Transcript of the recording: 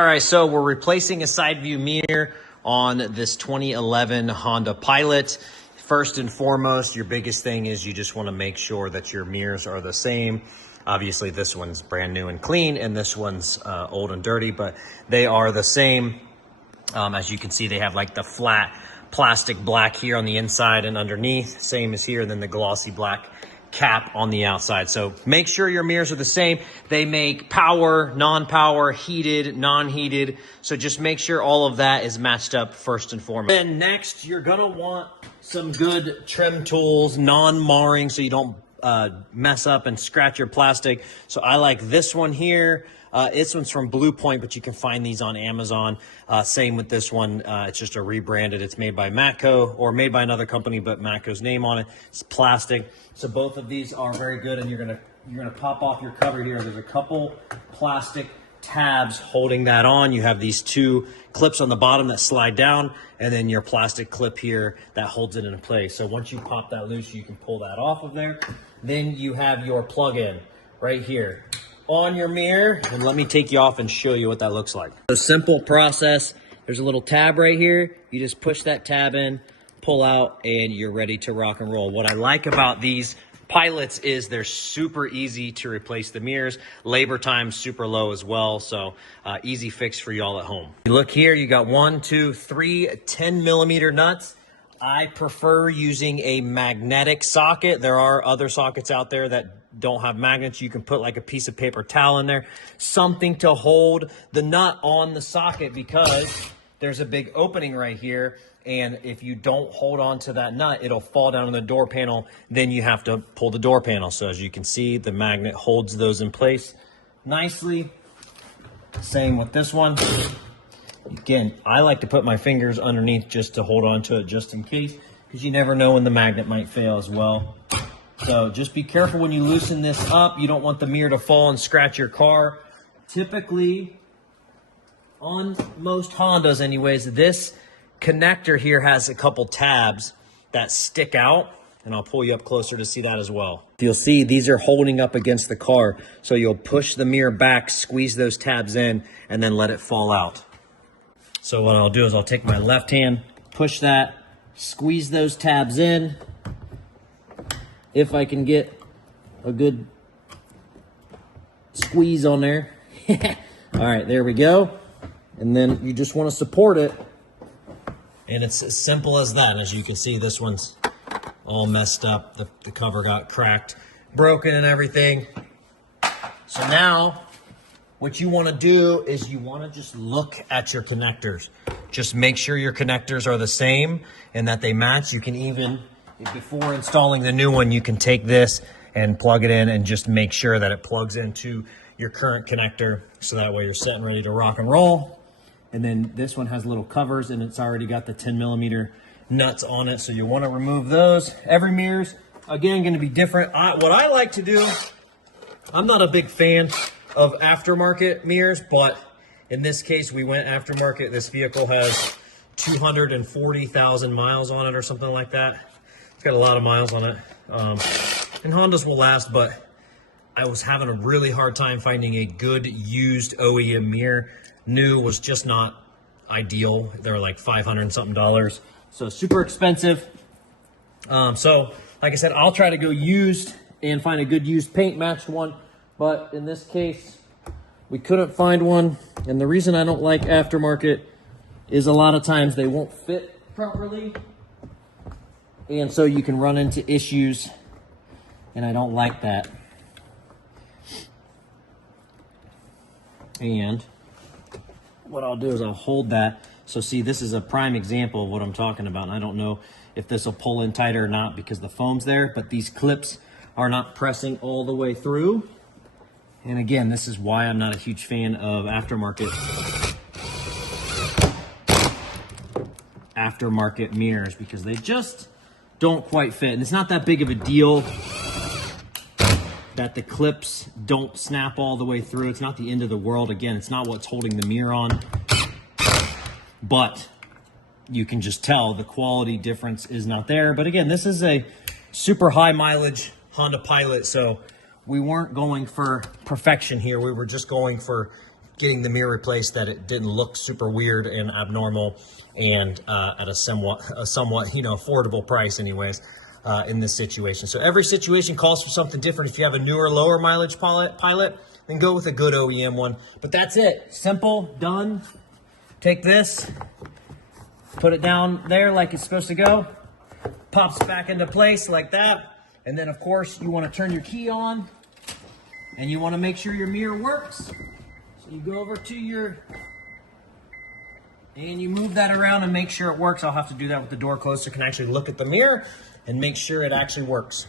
All right, so we're replacing a side view mirror on this 2011 Honda Pilot. First and foremost, your biggest thing is you just want to make sure that your mirrors are the same. Obviously, this one's brand new and clean, and this one's old and dirty, but they are the same. As you can see, they have like the flat plastic black here on the inside and underneath, same as here, and then the glossy black cap on the outside. So make sure your mirrors are the same. They make power, non-power, heated, non-heated. So just make sure all of that is matched up first and foremost. And next, you're gonna want some good trim tools, non-marring, so you don't mess up and scratch your plastic. So I like this one here. This one's from Blue Point, but you can find these on Amazon. Same with this one. It's just a rebranded. It's made by Matco, or made by another company, but Matco's name on it. It's plastic. So both of these are very good, and you're gonna pop off your cover here. There's a couple plastic tabs holding that on. You have these two clips on the bottom that slide down, and then your plastic clip here that holds it in place. So once you pop that loose, you can pull that off of there. Then you have your plug-in right here on your mirror, and let me take you off and show you what that looks like. A simple process. There's a little tab right here. You just push that tab in, pull out, and you're ready to rock and roll. What I like about these Pilots is they're super easy to replace the mirrors. Labor time super low as well, so easy fix for y'all at home. Look here, you got 1, 2, 3 10mm nuts. I prefer using a magnetic socket. There are other sockets out there that don't have magnets. You can put like a piece of paper towel in there, something to hold the nut on the socket, because there's a big opening right here, and if you don't hold on to that nut, it'll fall down on the door panel. Then you have to pull the door panel. So as you can see, the magnet holds those in place nicely. Same with this one. Again, I like to put my fingers underneath just to hold on to it just in case, because you never know when the magnet might fail as well. So just be careful when you loosen this up. You don't want the mirror to fall and scratch your car. Typically, on most Hondas anyways, this connector here has a couple tabs that stick out, and I'll pull you up closer to see that as well. You'll see these are holding up against the car, so you'll push the mirror back, squeeze those tabs in, and then let it fall out. So what I'll do is I'll take my left hand, push that, squeeze those tabs in. If I can get a good squeeze on there. All right, there we go. And then you just want to support it. And it's as simple as that. As you can see, this one's all messed up. The cover got cracked, broken and everything. So now what you want to do is you want to just look at your connectors. Just make sure your connectors are the same and that they match. You can even, before installing the new one, you can take this and plug it in and just make sure that it plugs into your current connector, so that way you're set and ready to rock and roll. And then this one has little covers, and it's already got the 10mm nuts on it, so you want to remove those. Every mirror's, again, going to be different. What I like to do, I'm not a big fan of aftermarket mirrors, but in this case, we went aftermarket. This vehicle has 240,000 miles on it or something like that. It's got a lot of miles on it. And Hondas will last, but I was having a really hard time finding a good used OEM mirror. New was just not ideal. They were like $500 and something, so super expensive. So like I said, I'll try to go used and find a good used paint matched one, but in this case we couldn't find one. And the reason I don't like aftermarket is a lot of times they won't fit properly, and so you can run into issues, and I don't like that. And what I'll do is I'll hold that. So see, this is a prime example of what I'm talking about. And I don't know if this will pull in tighter or not because the foam's there, but these clips are not pressing all the way through. And again, this is why I'm not a huge fan of aftermarket mirrors, because they just don't quite fit. And it's not that big of a deal that the clips don't snap all the way through. It's not the end of the world. Again, it's not what's holding the mirror on, but you can just tell the quality difference is not there. But again, this is a super high mileage Honda Pilot, so we weren't going for perfection here. We were just going for getting the mirror replaced that it didn't look super weird and abnormal, and at a somewhat affordable price anyways in this situation. So every situation calls for something different. If you have a newer, lower mileage Pilot, then go with a good OEM one. But that's it. Simple, done. Take this, put it down there like it's supposed to go, pops back into place like that, and then of course you want to turn your key on, and you want to make sure your mirror works. So you go over to and you move that around and make sure it works. I'll have to do that with the door closed so I can actually look at the mirror and make sure it actually works.